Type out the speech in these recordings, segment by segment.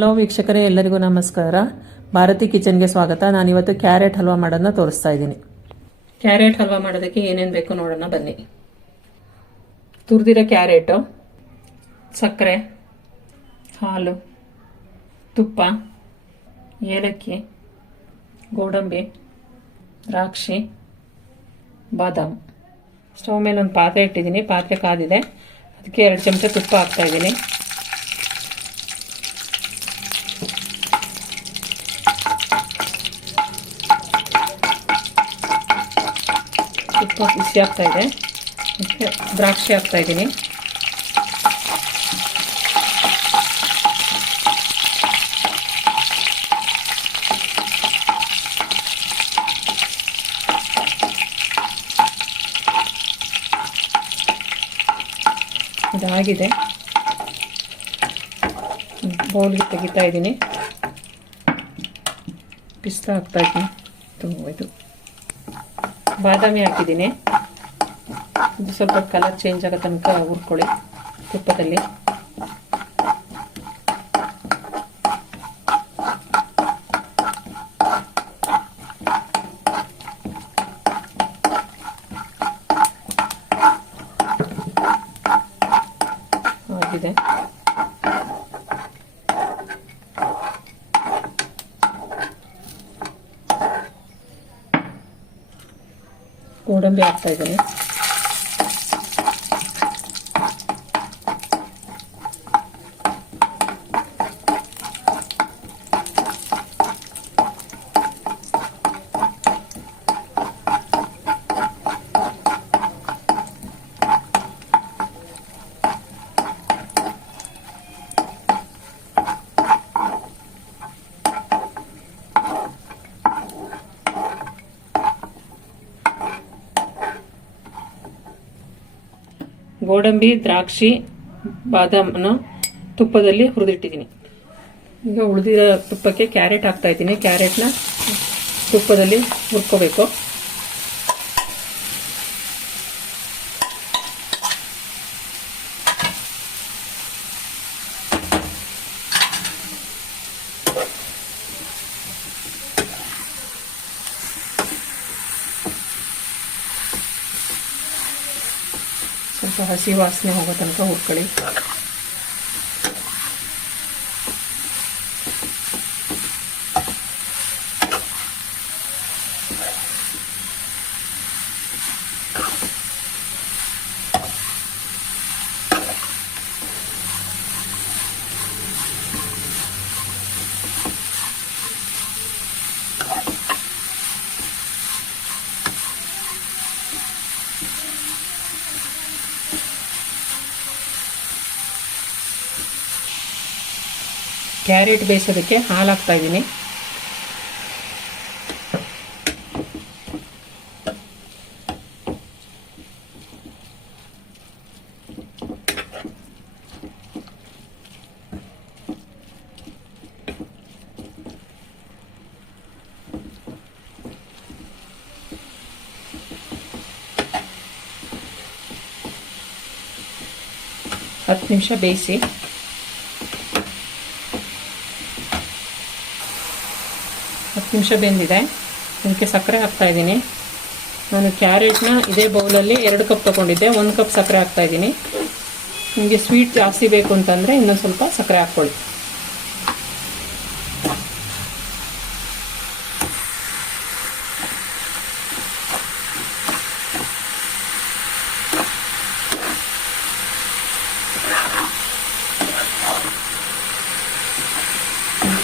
Hello ವೀಕ್ಷಕರೇ, ಎಲ್ಲರಿಗೂ ನಮಸ್ಕಾರ. ಭಾರತಿ ಕಿಚನ್ಗೆ ಸ್ವಾಗತ. ನಾನಿವತ್ತು ಕ್ಯಾರೆಟ್ ಹಲ್ವಾ ಮಾಡೋದನ್ನ ತೋರಿಸ್ತಾ ಇದ್ದೀನಿ. ಕ್ಯಾರೆಟ್ ಹಲ್ವಾ ಮಾಡೋದಕ್ಕೆ ಏನೇನು ಬೇಕು ನೋಡೋಣ ಬನ್ನಿ. ತುರಿದಿರೋ ಕ್ಯಾರೆಟು, ಸಕ್ಕರೆ, ಹಾಲು, ತುಪ್ಪ, ಏಲಕ್ಕಿ, ಗೋಡಂಬಿ, ದ್ರಾಕ್ಷಿ, ಬಾದಾಮ್. ಸ್ಟವ್ ಮೇಲೆ ಒಂದು ಪಾತ್ರೆ ಇಟ್ಟಿದ್ದೀನಿ. ಪಾತ್ರೆ ಕಾದಿದೆ. ಅದಕ್ಕೆ 2 ಚಮಚ ತುಪ್ಪ ಹಾಕ್ತಾ ಇದ್ದೀನಿ. ತುಪ್ಪ ಬಿಸಿ ಆಗ್ತಾ ಇದೆ. ಅದಕ್ಕೆ ದ್ರಾಕ್ಷಿ ಹಾಕ್ತಾ ಇದ್ದೀನಿ. ಇದಾಗಿದೆ, ಬೌಲ್ಗೆ ತೆಗಿತಾ ಇದ್ದೀನಿ. ಪಿಸ್ತಾ ಹಾಕ್ತಾ ಇದ್ದೀನಿ. ಇದು ಬಾದಾಮಿ ಹಾಕಿದ್ದೀನಿ. ಇದು ಸ್ವಲ್ಪ ಕಲರ್ ಚೇಂಜ್ ಆಗೋ ತನಕ ಹುರ್ಕೊಳ್ಳಿ ತುಪ್ಪದಲ್ಲಿ. ಆಗಿದೆ. ಗೋಡಂಬಿ ಹಾಕ್ತಾ ಇದ್ದೀನಿ. ಗೋಡಂಬಿ, ದ್ರಾಕ್ಷಿ, ಬಾದಾಮನ್ನು ತುಪ್ಪದಲ್ಲಿ ಹುರಿದಿಟ್ಟಿದ್ದೀನಿ. ಈಗ ಉಳಿದಿರೋ ತುಪ್ಪಕ್ಕೆ ಕ್ಯಾರೆಟ್ ಹಾಕ್ತಾ ಇದ್ದೀನಿ. ಕ್ಯಾರೆಟ್ನ ತುಪ್ಪದಲ್ಲಿ ಹುರ್ಕೋಬೇಕು. ಸ್ವಲ್ಪ ಹಸಿ ವಾಸನೆ ಹೋಗೋ ತನಕ ಹುರ್ಕೊಳ್ಳಿ. ಕ್ಯಾರೆಟ್ ಬೇಯಿಸೋದಕ್ಕೆ ಹಾಲು ಹಾಕ್ತಾ ಇದ್ದೀನಿ. ಹತ್ತು ನಿಮಿಷ ಬೇಯಿಸಿ. ನಿಮಿಷ ಬೆಂದಿದೆ. ಅದಕ್ಕೆ ಸಕ್ಕರೆ ಹಾಕ್ತಾ ಇದ್ದೀನಿ. ನಾನು ಕ್ಯಾರೆಟ್ನ ಇದೇ ಬೌಲಲ್ಲಿ 2 ಕಪ್ ತೊಗೊಂಡಿದ್ದೆ. 1 ಕಪ್ ಸಕ್ಕರೆ ಹಾಕ್ತಾ ಇದ್ದೀನಿ. ನಿಮಗೆ ಸ್ವೀಟ್ ಜಾಸ್ತಿ ಬೇಕು ಅಂತಂದರೆ ಇನ್ನೊಂದು ಸ್ವಲ್ಪ ಸಕ್ಕರೆ ಹಾಕ್ಕೊಳ್ಳಿ.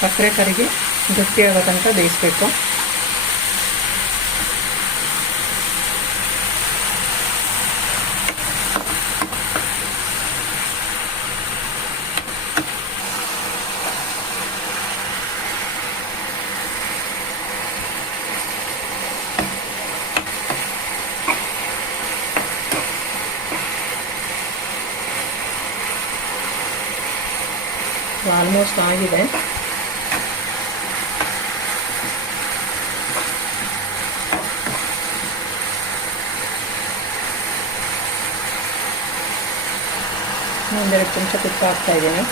ಸಕ್ಕರೆ ಕರಿಗೆ ಗಟ್ಟಿಯಾಗೋ ತನಕ ಬೇಯಿಸಬೇಕು. ಆಲ್ಮೋಸ್ಟ್ ಆಗಿದೆ. ಒಂದೆರಡು ಚಮಚ ತುಪ್ಪ ಹಾಕ್ತಾ ಇದ್ದೀನಿ.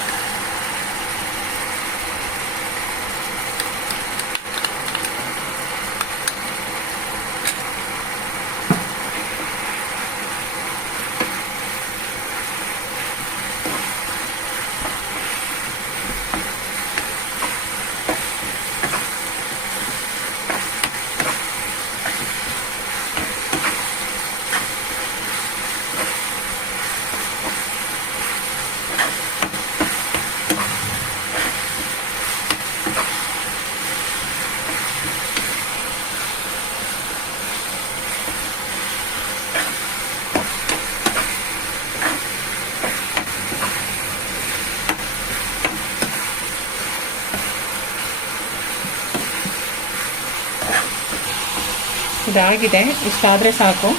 ಇದಾಗಿದೆ, ಇಷ್ಟಾದರೆ ಸಾಕು.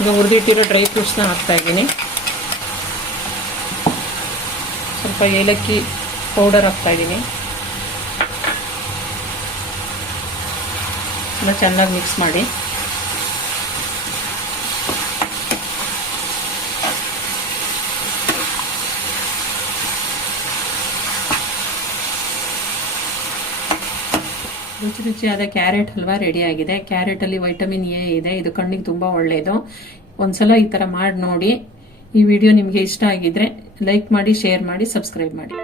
ಈಗ ಹುರಿದಿಟ್ಟಿರೋ ಡ್ರೈ ಫ್ರೂಟ್ಸ್ನ ಹಾಕ್ತಾಯಿದ್ದೀನಿ. ಸ್ವಲ್ಪ ಏಲಕ್ಕಿ ಪೌಡರ್ ಹಾಕ್ತಾಯಿದ್ದೀನಿ. ಎಲ್ಲ ಚೆನ್ನಾಗಿ ಮಿಕ್ಸ್ ಮಾಡಿ. ರುಚಿ ರುಚಿಯಾದ ಕ್ಯಾರೆಟ್ ಹಲ್ವಾ ರೆಡಿ ಆಗಿದೆ. ಕ್ಯಾರೆಟಲ್ಲಿ ವೈಟಮಿನ್ ಎ ಇದೆ, ಇದು ಕಣ್ಣಿಗೆ ತುಂಬ ಒಳ್ಳೆಯದು. ಒಂದ್ಸಲ ಈ ಥರ ಮಾಡಿ ನೋಡಿ. ಈ ವಿಡಿಯೋ ನಿಮಗೆ ಇಷ್ಟ ಆಗಿದ್ರೆ ಲೈಕ್ ಮಾಡಿ, ಶೇರ್ ಮಾಡಿ, ಸಬ್ಸ್ಕ್ರೈಬ್ ಮಾಡಿ.